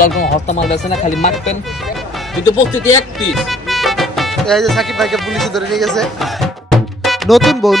দুলাল কোনো হস্তা মাল বেছে না, খালি মাখবেন। কিন্তু প্রস্তুতি এক পিস। এই যে সাকিব ভাইকে পুলিশে ধরে নিয়ে গেছে। নতুন বউ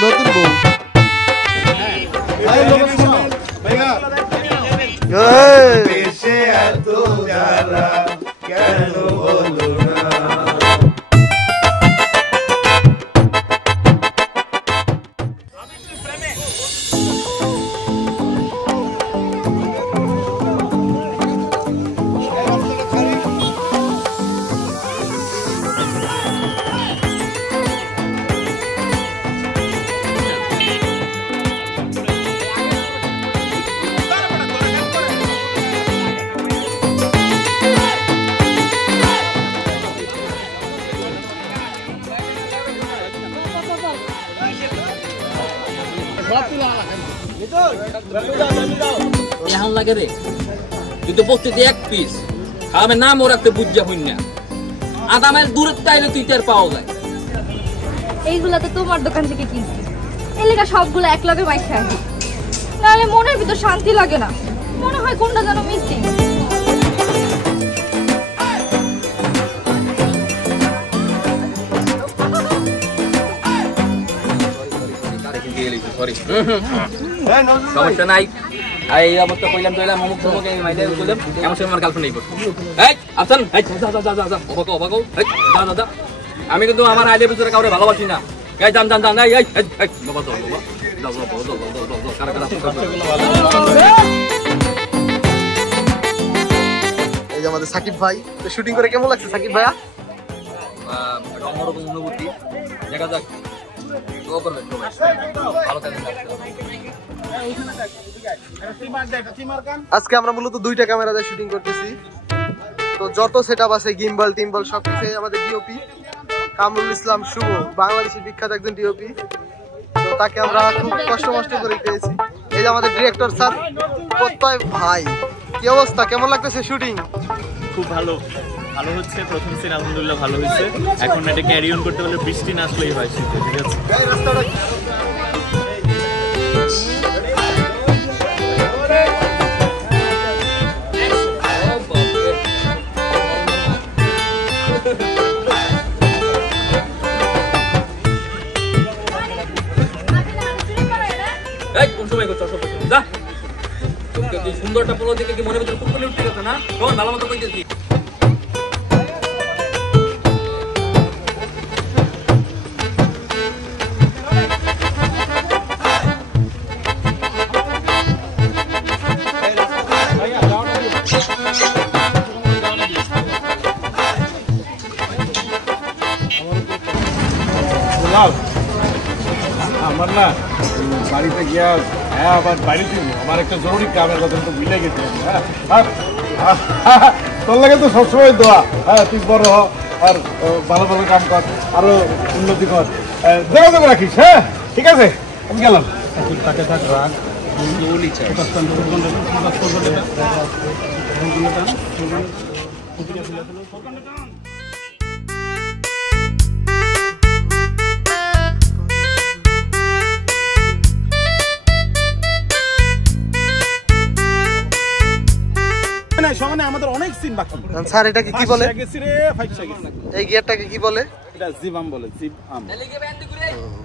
এখন লাগে রে, কিন্তু প্রস্তুতি এক পিস। খাওয়াবে নাম ও রাখতে বুঝা হইন না, আধা মাইল দূরে তাইলে তুই তার পাওয়া যায়। এইগুলা তো তোমার দোকান থেকে কিনছি, এলাকা সবগুলো এক লগে মাইখা আনি, নাহলে মনের ভিতর শান্তি লাগে না, মনে হয় কোনটা যেন মিসিং। সমস্যা নাই, এই অবস্থা কইলাম তইলাম অমুক তমুক এই মাইলে কইলাম এমন সময় আমার গার্লফ্রেন্ড নেই করছে। এই আফসান, এই যা যা যা যা যা ওবাকো ওবাকো, এই যা যা যা। আমি কিন্তু আমার আইলে ভিতরে কাউরে ভালোবাসি না। এই জান জান জান, এই এই এই বাবা দাও বাবা দাও দাও দাও দাও দাও দাও কারা কারা। এই যে আমাদের সাকিব ভাই শুটিং করে কেমন লাগছে সাকিব ভাইয়া? অন্যরকম অনুভূতি, দেখা যাক ভালো কাজ। আজকে আমরা মূলত দুইটা ক্যামেরা দিয়ে শুটিং করতেছি। তো যত সেটআপ আছে গিম্বল টিম্বল সবকিছু আমাদের ডিওপি কামরুল ইসলাম শুভ, বাংলাদেশের বিখ্যাত একজন ডিওপি। তো তাকে আমরা খুব কষ্ট করে পেয়েছি। এই যে আমাদের ডিরেক্টর স্যার প্রত্যয় ভাই, কি অবস্থা, কেমন লাগতেছে শুটিং? খুব ভালো হচ্ছে। প্রথম সিন আলহামদুলিল্লাহ ভালো হয়েছে। এখন এটা ক্যারি অন করতে হলে বৃষ্টি না আসলেই হয়, শীতে। ঠিক আছে, সুন্দরটা পোলো দেখে কি মনে ভিতরে কুকুরে উঠতে গেছে না? শোন ভালো মতো কইতেছি। আমার না বাড়িতে গিয়া, হ্যাঁ আবার বাড়িতে আমার একটা জরুরি কামের কথা তো ভুলে গেছি। তোর লাগে তো সবসময় দোয়া, হ্যাঁ তুই বড় হ আর ভালো ভালো কাম কর, আরো উন্নতি কর, যোগাযোগ রাখিস। হ্যাঁ ঠিক আছে, আমি গেলাম। তাকে থাক রাখ আমাদের অনেক সিন বাকি। স্যার এটাকে কি বলে? এই গিয়ারটাকে কি বলে? এটা জিবাম বলে, জিবাম।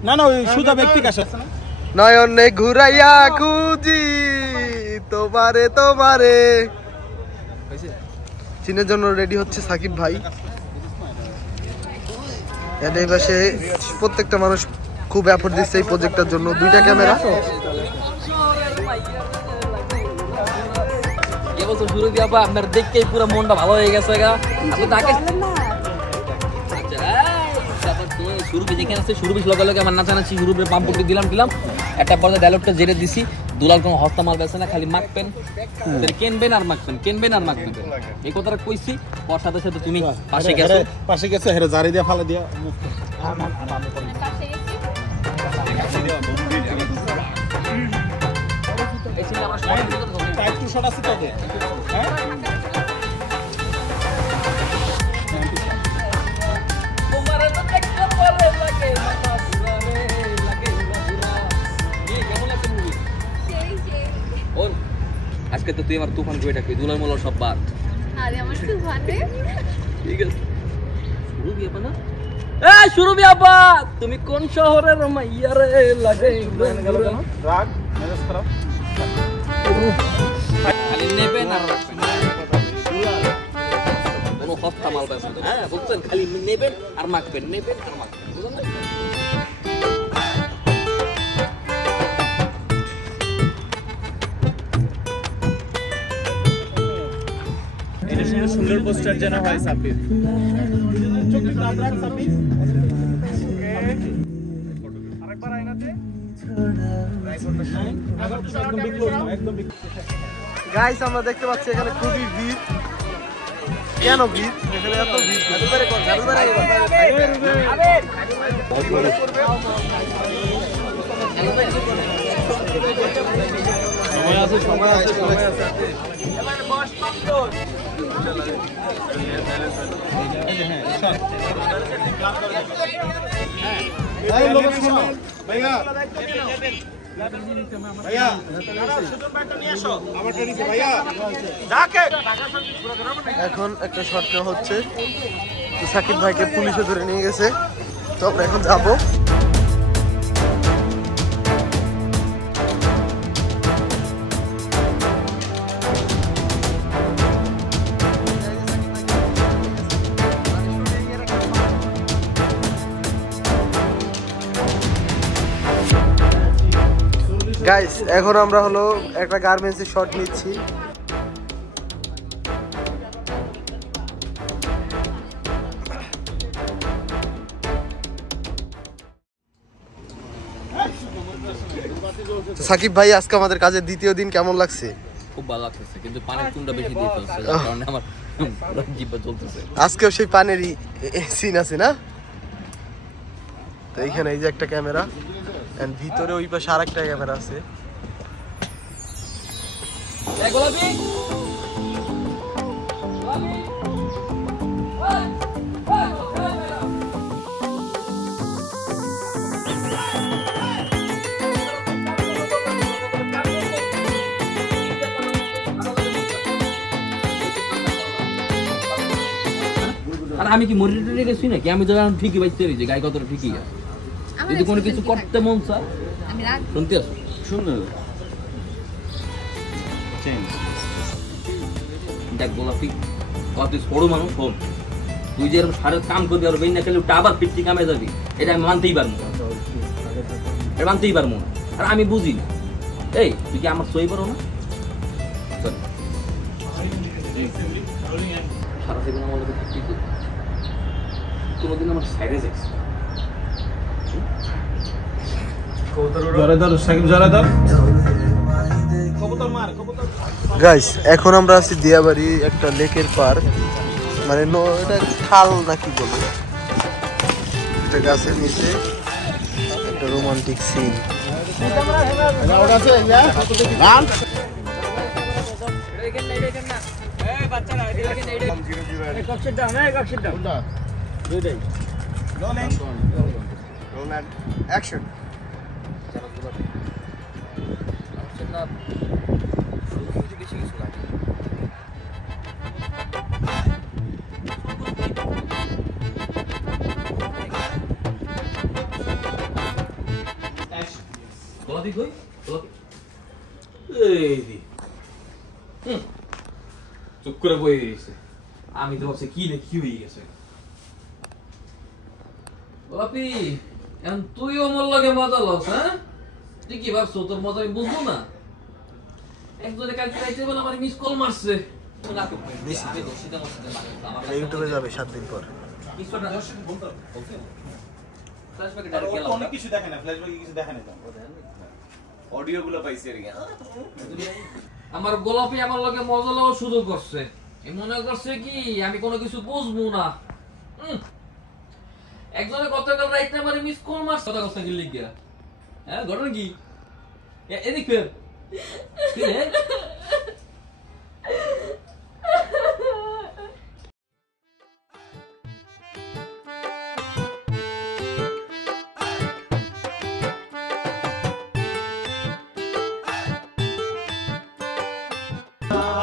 না না, ওই সুদা ব্যক্তি কাছে আছে না। নয়নে ঘুরাইয়া খুঁজি তোমারে তোমারে। চীনের জন্য রেডি হচ্ছে সাকিব ভাই। এই পাশে প্রত্যেকটা মানুষ খুব এফোর্ট দিচ্ছে এই প্রজেক্টটার জন্য। দুইটা ক্যামেরা। এবছর শুরু দিয়ে আপনার দেখতেই পুরো মনটা ভালো হয়ে গেছে। আপনি তাকে শুরু দেখে আসছে, শুরু বেশ লগে লগে আমার নাচানাচি শুরু পাম্পটি দিলাম একটা পর্যায়ে ডায়লগটা জেরে দিছি, দুলাল কোনো হস্তা মাল বেছে না, খালি মাখবেন, কেনবেন আর মাখবেন, কেনবেন আর মাখবেন। এই কথাটা কইছি, ওর সাথে সাথে তুমি পাশে গেছো হেরে জারি দিয়ে ফালে দিয়া টাইপ টু শট আছে তোদের। হ্যাঁ আজকে তো তুই আমার তুফান করে ডাকবি, দুলাল মোলার সব বাদ। আরে আমার তো ভাতে ঠিক আছে শুরু বিয়ে না শুরু বিয়ে তুমি কোন শহরের মাইয়া রে লাগে রাগ মেজাজ খারাপ খালি নেবেন আর রাখবেন কোনো হস্তা মাল পাচ্ছেন হ্যাঁ বুঝছেন খালি নেবেন আর মাখবেন নেবেন আর মাখবেন বুঝলেন না এটা সুন্দর পোস্টার যেন হয় সাব্বির আরেকবার আয়নাতে গাইস আমরা দেখতে পাচ্ছি এখানে খুবই ভিড় কেন ভিড় এখানে এত ভিড় সময় আছে ভাইয়া ভাইয়া এখন একটা শর্ট নেওয়া হচ্ছে তো সাকিব ভাইকে পুলিশে ধরে নিয়ে গেছে তো আমরা এখন যাবো গাইস এখন আমরা হলো একটা গার্মেন্টসের শট নিচ্ছি সাকিব ভাই আজকে আমাদের কাজের দ্বিতীয় দিন কেমন লাগছে খুব ভালো লাগতেছে কিন্তু পানির চুনটা বেশি দিয়ে ফেলছে যার কারণে আমার জিহ্বা চলতেছে আজকেও সেই পানেরই সিন আছে না তো এইখানে এই যে একটা ক্যামেরা এন্ড ভিতরে ওই পাশে আরেকটা ক্যামেরা আছে এই গোলাপি আর আমি কি মরিটে গেছি নাকি আমি তো ঠিকই বাইতে রয়েছি গায়ে কতটা ঠিকই আছে যদি কোনো কিছু করতে মন চায় আমি রাগ শুনতে আসো সুন্দর দেখ গোলাপি তুই ছোট মানুষ শোন তুই যে এরকম সারের কাম করবি আর বেইনা খেলে আবার ফিফটি কামে যাবি এটা আমি মানতেই পারবো এটা মানতেই পারবো না আর আমি বুঝি না এই তুই কি আমার সই পারো না সারা জীবন আমার লোকের ফিফটি কোনোদিন আমার সাইডে যাইছি গাইস এখন আমরা আছি দিয়াবাড়ি একটা লেকের পার মানে এটা খাল নাকি বলবো এটা গাছের নিচে একটা রোমান্টিক সিন অ্যাকশন চুপ করে বই গেছে আমি তো ভাবছি কি না কি হয়ে গেছে গোলাপি এখন তুইও আমার লগে মজা লস হ্যাঁ তুই কি ভাবছো তোর মজা আমি বুঝবো না একজনে কালকে রাইতে বলে আমার মিস কল মারছে ইউটিউবে যাবে 7 দিন পর অনেক কিছু দেখে না ফ্ল্যাশব্যাকে কিছু দেখে না অডিও গুলো পাইছে আর কি আমার গোলাপি আমার লগে মজা লওয়া শুরু করছে মনে করছে কি আমি কোনো কিছু বুঝবো না একজনে গতকাল রাইতে আমার মিস কল মারছে কথা কথা কি লিখিয়া হ্যাঁ ঘটনা কি এদিক ফের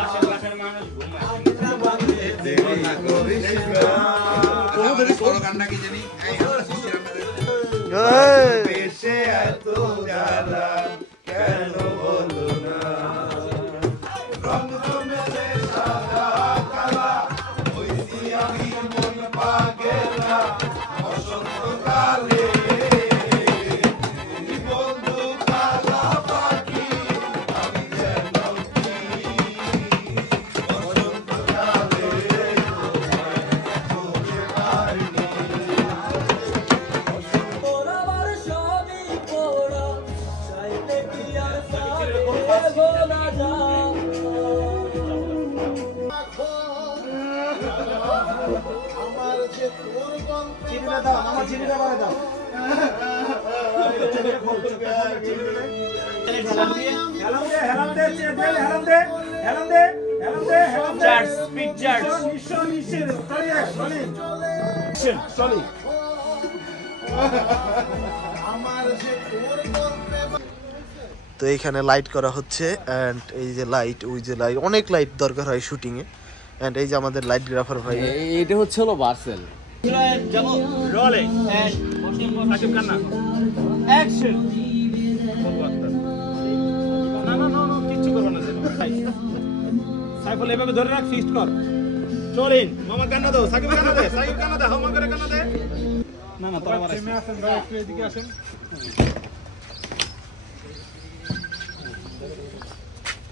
আশেপাশের মানুষ ঘুমায় দেশে এত জ্বালা কেন বলো না রং জমেছে সাদা কালা হইছি আমি মন পাগেলা বসন্তকালে তুমি বন্ধু কালা পাখি আমি যেন কি বসন্তকালে তোমায় পাইনি তো এইখানে লাইট করা হচ্ছে এন্ড এই যে লাইট ওই যে লাইট অনেক লাইট দরকার হয় শুটিং এ এন্ড এই যে আমাদের লাইট গ্রাফার ভাই এটা হচ্ছে হলো বার্সেল rolling and Sakib Khanna action না না না কিচ্ছু করব না সাইফুল এভাবে ধরে রাখ ফিস্ট কর চলিন মামা কান্না দাও সাকিব কান্না দে হামা করে কান্না দে না না তোরা মারা টিমে আছেন ভাই একটু এদিকে আসেন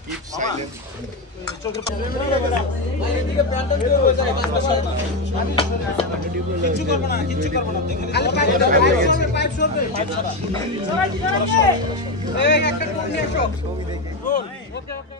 কিপ সাইলেন্ট চোখে ভাই এদিকে প্রান্তন করে হয়ে যায় কিচ্ছু করব না পাইপ সরবে এই একটা টোপ নিয়ে আসো ওকে